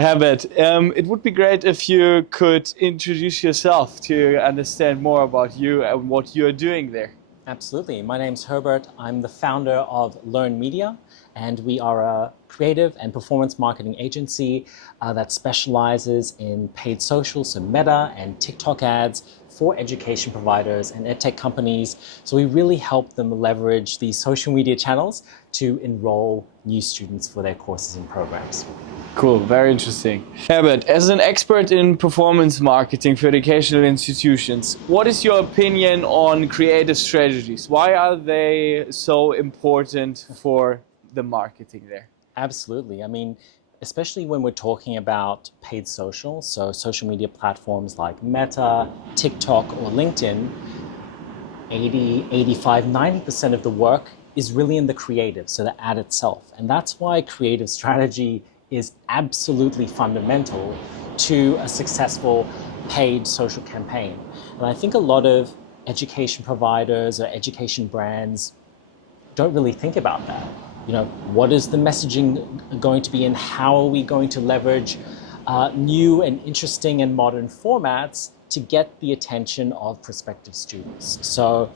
Herbert, it would be great if you could introduce yourself to understand more about you and what you're doing there. Absolutely. My name's Herbert. I'm the founder of Learn Media, and we are a creative and performance marketing agency that specializes in paid social, so Meta and TikTok ads for education providers and edtech companies. So we really help them leverage these social media channels to enroll new students for their courses and programs. Cool, very interesting. Herbert, as an expert in performance marketing for educational institutions, what is your opinion on creative strategies? Why are they so important for the marketing there? Absolutely. I mean, especially when we're talking about paid social, so social media platforms like Meta, TikTok, or LinkedIn, 80, 85, 90% of the work is really in the creative, so the ad itself. And that's why creative strategy is absolutely fundamental to a successful paid social campaign. And I think a lot of education providers or education brands don't really think about that. You know, what is the messaging going to be and how are we going to leverage new and interesting and modern formats to get the attention of prospective students? So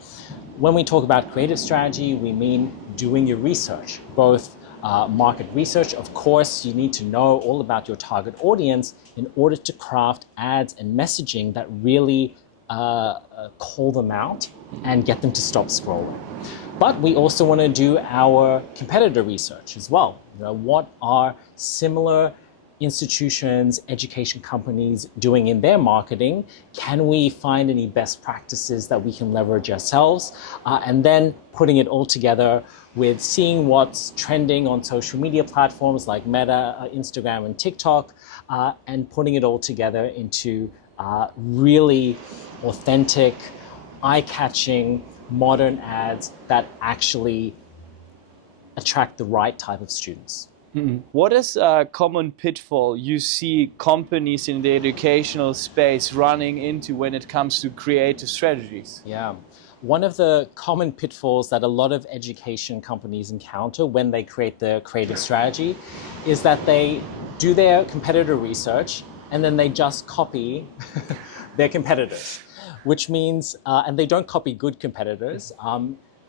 when we talk about creative strategy, we mean doing your research, both market research. Of course, you need to know all about your target audience in order to craft ads and messaging that really call them out and get them to stop scrolling. But we also want to do our competitor research as well. You know, what are similar institutions, education companies doing in their marketing? Can we find any best practices that we can leverage ourselves? And then putting it all together with seeing what's trending on social media platforms like Meta, Instagram, and TikTok, and putting it all together into really authentic, eye-catching, modern ads that actually attract the right type of students. What is a common pitfall you see companies in the educational space running into when it comes to creative strategies? Yeah. One of the common pitfalls that a lot of education companies encounter when they create their creative strategy is that they do their competitor research and then they just copy their competitors, which means, and they don't copy good competitors.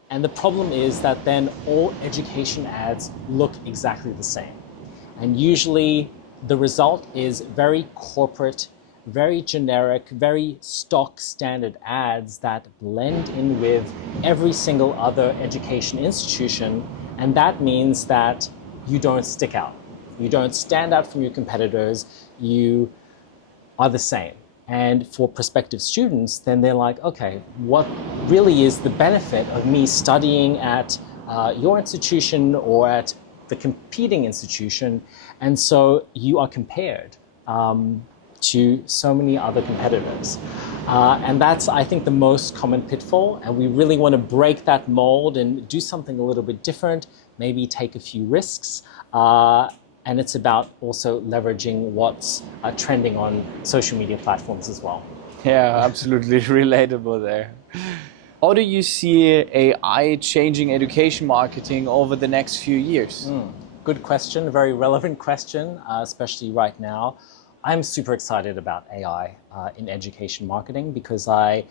And the problem is that then all education ads look exactly the same. And usually the result is very corporate, very generic, very stock standard ads that blend in with every single other education institution. And that means that you don't stick out. You don't stand out from your competitors. You are the same. And for prospective students, then they're like, okay, what really is the benefit of me studying at your institution or at the competing institution? And so you are compared to so many other competitors. And that's, I think, the most common pitfall. And we really want to break that mold and do something a little bit different, maybe take a few risks. And it's about also leveraging what's trending on social media platforms as well. Yeah, absolutely relatable there. How do you see AI changing education marketing over the next few years? Good question, very relevant question, especially right now. I'm super excited about AI in education marketing because I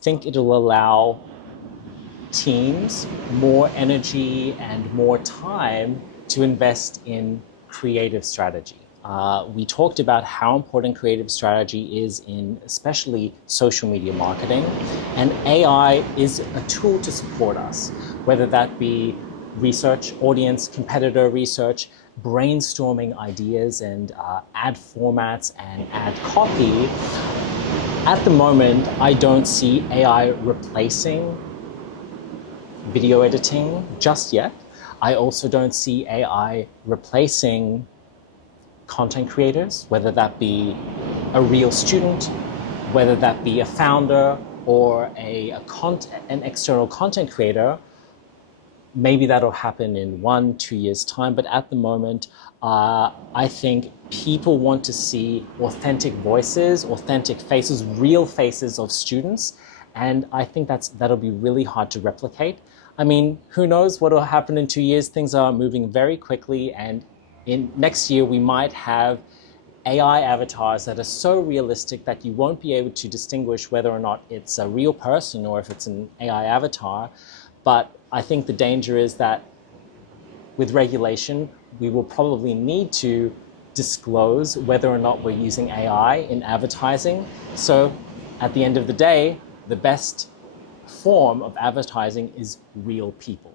think it'll allow teams more energy and more time to invest in creative strategy. We talked about how important creative strategy is in especially social media marketing, and AI is a tool to support us, whether that be research, audience, competitor research, brainstorming ideas and ad formats and ad copy. At the moment, I don't see AI replacing video editing just yet. I also don't see AI replacing content creators, whether that be a real student, whether that be a founder or an external content creator. Maybe that'll happen in 1-2 years' time, but at the moment, I think people want to see authentic voices, authentic faces, real faces of students, and I think that'll be really hard to replicate. I mean, who knows what will happen in 2 years? Things are moving very quickly, and in next year we might have AI avatars that are so realistic that you won't be able to distinguish whether or not it's a real person or if it's an AI avatar. But I think the danger is that with regulation, we will probably need to disclose whether or not we're using AI in advertising. So at the end of the day, the best form of advertising is real people.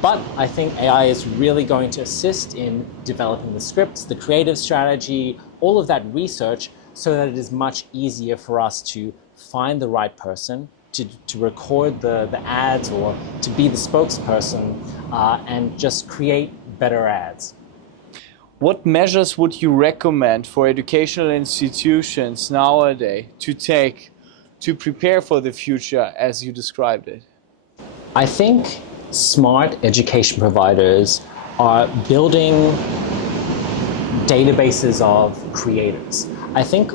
But I think AI is really going to assist in developing the scripts, the creative strategy, all of that research, so that it is much easier for us to find the right person, to record the ads or to be the spokesperson and just create better ads. What measures would you recommend for educational institutions nowadays to take to prepare for the future as you described it? I think smart education providers are building databases of creators. I think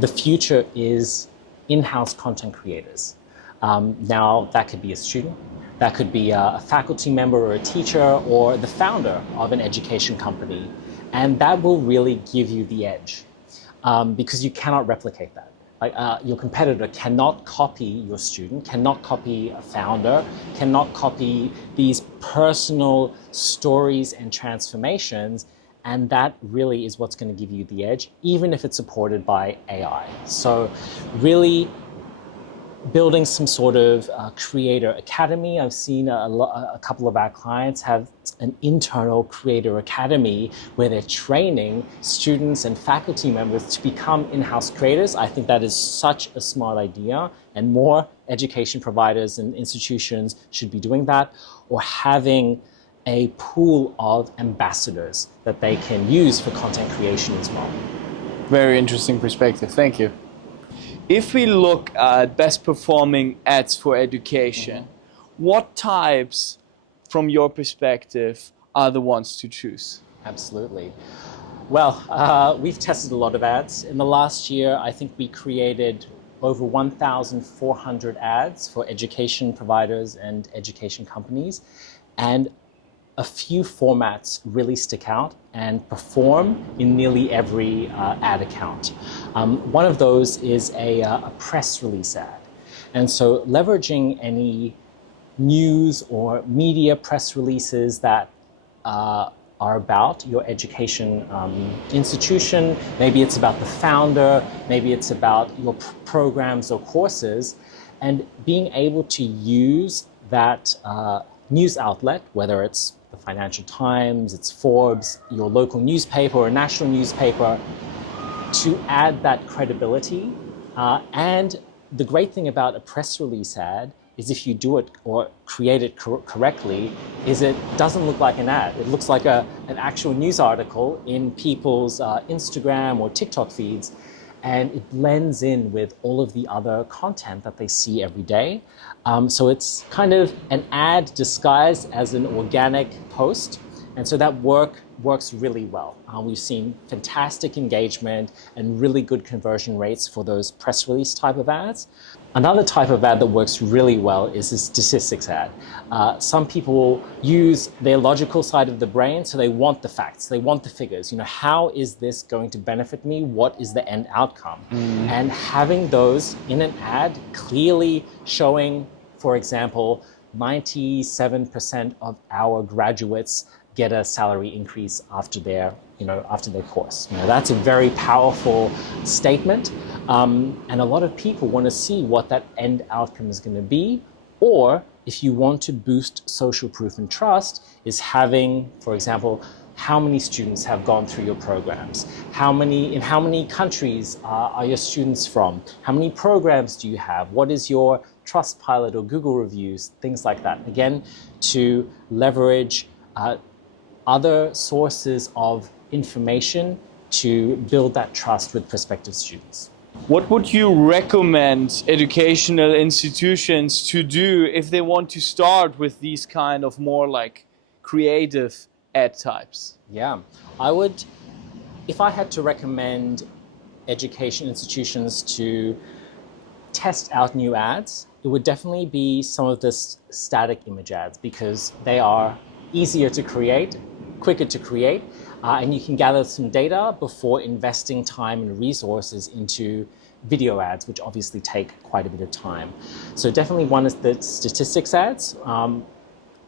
the future is in-house content creators. Now, that could be a student, that could be a faculty member or a teacher or the founder of an education company. And that will really give you the edge because you cannot replicate that. Like, your competitor cannot copy your student, cannot copy a founder, cannot copy these personal stories and transformations. And that really is what's going to give you the edge, even if it's supported by AI. So really building some sort of creator academy. I've seen a couple of our clients have an internal creator academy where they're training students and faculty members to become in-house creators. I think that is such a smart idea, and more education providers and institutions should be doing that, or having a pool of ambassadors that they can use for content creation as well. Very interesting perspective. Thank you. If we look at best performing ads for education, what types, from your perspective, are the ones to choose? Absolutely. Well, we've tested a lot of ads. In the last year, I think we created over 1,400 ads for education providers and education companies. And a few formats really stick out and perform in nearly every ad account. One of those is a press release ad. And so leveraging any news or media press releases that are about your education institution, maybe it's about the founder, maybe it's about your programs or courses, and being able to use that news outlet, whether it's the Financial Times, it's Forbes, your local newspaper or national newspaper, to add that credibility. And the great thing about a press release ad is if you do it or create it correctly, is it doesn't look like an ad. It looks like an actual news article in people's Instagram or TikTok feeds, and it blends in with all of the other content that they see every day. So it's kind of an ad disguised as an organic post. And so that works really well. We've seen fantastic engagement and really good conversion rates for those press release type of ads. Another type of ad that works really well is a statistics ad. Some people use their logical side of the brain, so they want the facts, they want the figures. You know, how is this going to benefit me? What is the end outcome? And having those in an ad clearly showing, for example, 97% of our graduates get a salary increase after their course. That's a very powerful statement. And a lot of people want to see what that end outcome is going to be. Or if you want to boost social proof and trust, is having, for example, how many students have gone through your programs? In how many countries are your students from? How many programs do you have? What is your Trustpilot or Google reviews? Things like that. Again, to leverage other sources of information to build that trust with prospective students. What would you recommend educational institutions to do if they want to start with these kind of more like creative ad types? Yeah, if I had to recommend education institutions to test out new ads, it would definitely be some of the static image ads, because they are easier to create, quicker to create, and you can gather some data before investing time and resources into video ads, which obviously take quite a bit of time. So definitely one is the statistics ads.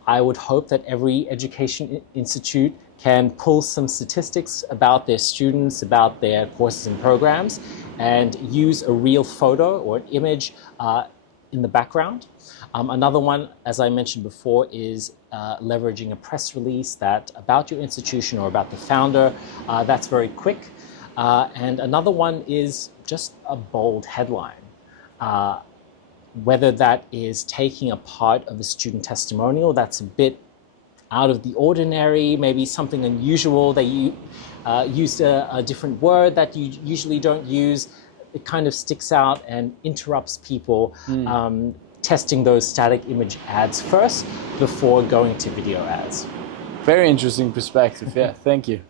I would hope that every education institute can pull some statistics about their students, about their courses and programs, and use a real photo or an image in the background. Another one, as I mentioned before, is leveraging a press release about your institution or about the founder. That's very quick. And another one is just a bold headline. Whether that is taking a part of a student testimonial that's a bit out of the ordinary, maybe something unusual, that you used a different word that you usually don't use, it kind of sticks out and interrupts people testing those static image ads first before going to video ads. Very interesting perspective. Yeah, thank you.